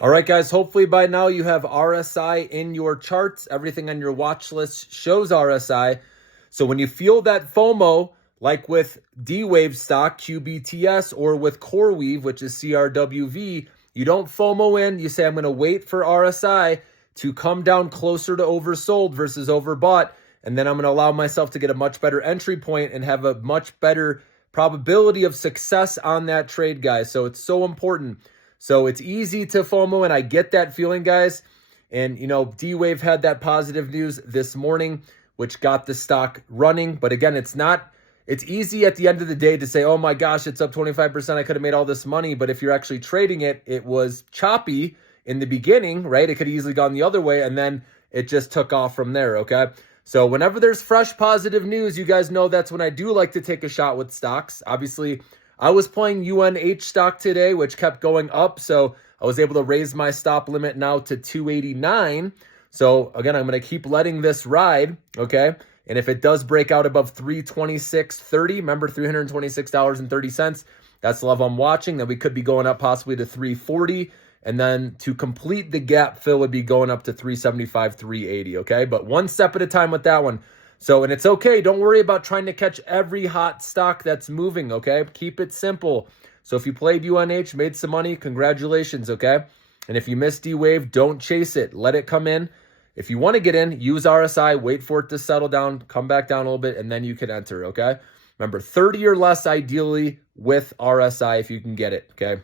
All right, guys, hopefully by now you have RSI in your charts. Everything on your watch list shows RSI. So when you feel that FOMO, like with D-Wave stock, QBTS, or with CoreWeave, which is CRWV, you don't FOMO in. You say, I'm going to wait for RSI to come down closer to oversold versus overbought, and then I'm going to allow myself to get a much better entry point and have a much better probability of success on that trade, guys. So it's so important. So it's easy to FOMO, and I get that feeling, guys. And, D-Wave had that positive news this morning, which got the stock running. But again, it's easy at the end of the day to say, oh my gosh, it's up 25%. I could have made all this money. But if you're actually trading it, it was choppy in the beginning, right? It could have easily gone the other way, and then it just took off from there, okay? So whenever there's fresh positive news, you guys know that's when I do like to take a shot with stocks. Obviously, I was playing UNH stock today, which kept going up, so I was able to raise my stop limit now to 289. So again, I'm going to keep letting this ride, okay? And if it does break out above 326.30, remember $326.30, that's the level I'm watching. Then we could be going up possibly to 340, and then to complete the gap fill would be going up to 375, 380, okay? But one step at a time with that one. So, and it's okay. Don't worry about trying to catch every hot stock that's moving, okay? Keep it simple. So if you played UNH, made some money, congratulations, okay? And if you missed D-Wave, don't chase it. Let it come in. If you want to get in, use RSI, wait for it to settle down, come back down a little bit, and then you can enter, okay? Remember, 30 or less ideally with RSI if you can get it, okay?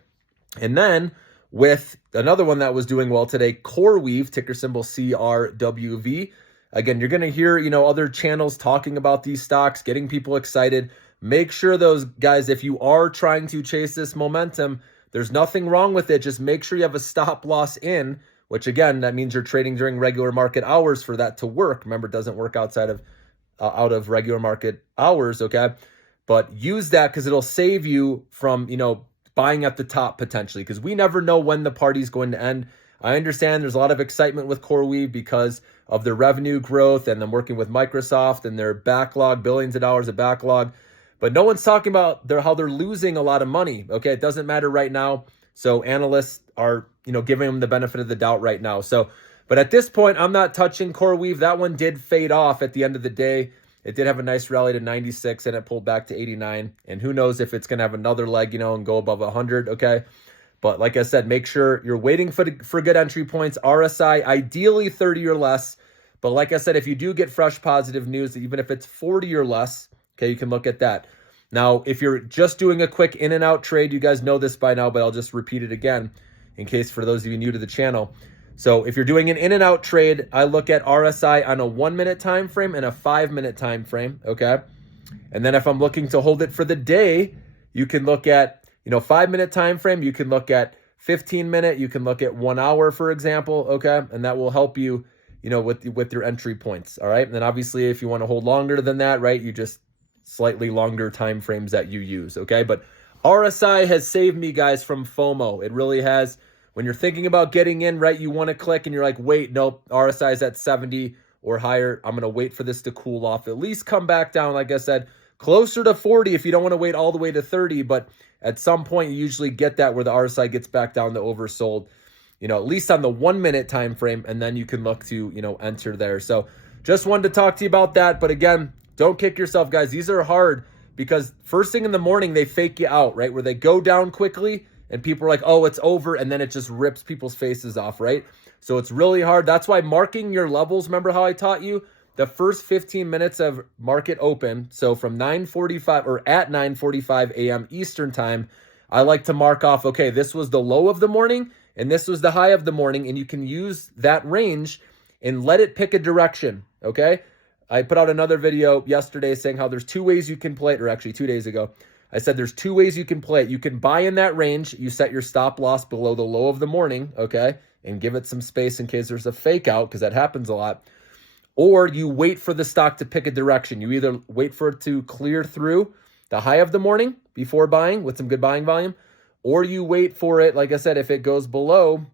And then with another one that was doing well today, CoreWeave, ticker symbol CRWV. Again, you're going to hear, other channels talking about these stocks, getting people excited. Make sure those guys, if you are trying to chase this momentum, there's nothing wrong with it. Just make sure you have a stop loss in, which again, that means you're trading during regular market hours for that to work. Remember, it doesn't work out of regular market hours, okay? But use that because it'll save you from, buying at the top potentially, because we never know when the party's going to end. I understand there's a lot of excitement with CoreWeave because of their revenue growth and them working with Microsoft and their backlog, billions of dollars of backlog. But no one's talking about how they're losing a lot of money. Okay, it doesn't matter right now. So analysts are, giving them the benefit of the doubt right now. So, but at this point, I'm not touching CoreWeave. That one did fade off at the end of the day. It did have a nice rally to 96 and it pulled back to 89. And who knows if it's going to have another leg, and go above 100. Okay. But like I said, make sure you're waiting for good entry points. RSI, ideally 30 or less. But like I said, if you do get fresh positive news, even if it's 40 or less, okay, you can look at that. Now, if you're just doing a quick in and out trade, you guys know this by now, but I'll just repeat it again in case for those of you new to the channel. So if you're doing an in and out trade, I look at RSI on a 1 minute time frame and a 5 minute time frame, okay? And then if I'm looking to hold it for the day, you can look at 5 minute time frame, you can look at 15 minute, you can look at 1 hour, for example, okay? And that will help you, with your entry points, all right? And then obviously if you want to hold longer than that, right, you just slightly longer time frames that you use, okay? But RSI has saved me, guys, from FOMO. It really has. When you're thinking about getting in, right, you want to click and you're like, wait, nope, RSI is at 70 or higher. I'm going to wait for this to cool off, at least come back down, like I said, closer to 40 if you don't want to wait all the way to 30, but at some point you usually get that where the RSI gets back down to oversold, at least on the 1 minute time frame, and then you can look to, enter there. So just wanted to talk to you about that. But again, don't kick yourself, guys. These are hard because first thing in the morning, they fake you out, right? Where they go down quickly and people are like, oh, it's over. And then it just rips people's faces off, right? So it's really hard. That's why marking your levels, remember how I taught you? The first 15 minutes of market open, so from 9:45 or at 9:45 a.m. Eastern time, I like to mark off, okay, this was the low of the morning and this was the high of the morning, and you can use that range and let it pick a direction, okay? I put out another video yesterday saying how there's 2 ways you can play it, or actually 2 days ago. I said there's 2 ways you can play it. You can buy in that range. You set your stop loss below the low of the morning, okay, and give it some space in case there's a fake out, because that happens a lot. Or you wait for the stock to pick a direction. You either wait for it to clear through the high of the morning before buying with some good buying volume, or you wait for it, like I said, if it goes below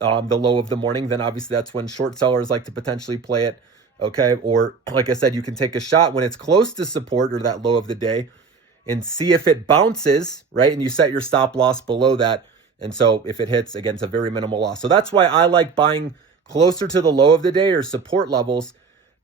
the low of the morning, then obviously that's when short sellers like to potentially play it, okay? Or like I said, you can take a shot when it's close to support or that low of the day and see if it bounces, right? And you set your stop loss below that, And so if it hits, again, it's a very minimal loss. So that's why I like buying closer to the low of the day or support levels,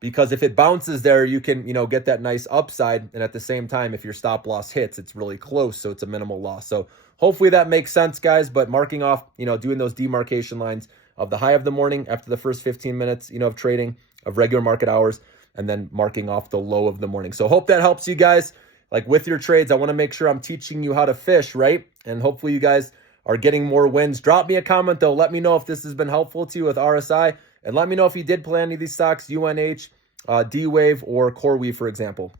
because if it bounces there, you can, get that nice upside. And at the same time, if your stop loss hits, it's really close. So it's a minimal loss. So hopefully that makes sense, guys. But marking off, doing those demarcation lines of the high of the morning after the first 15 minutes, of trading, of regular market hours, and then marking off the low of the morning. So hope that helps you guys. Like with your trades, I want to make sure I'm teaching you how to fish, right? And hopefully you guys are getting more wins. Drop me a comment, though. Let me know if this has been helpful to you with RSI. And let me know if you did play any of these stocks, UNH, D-Wave, or CRWV, for example.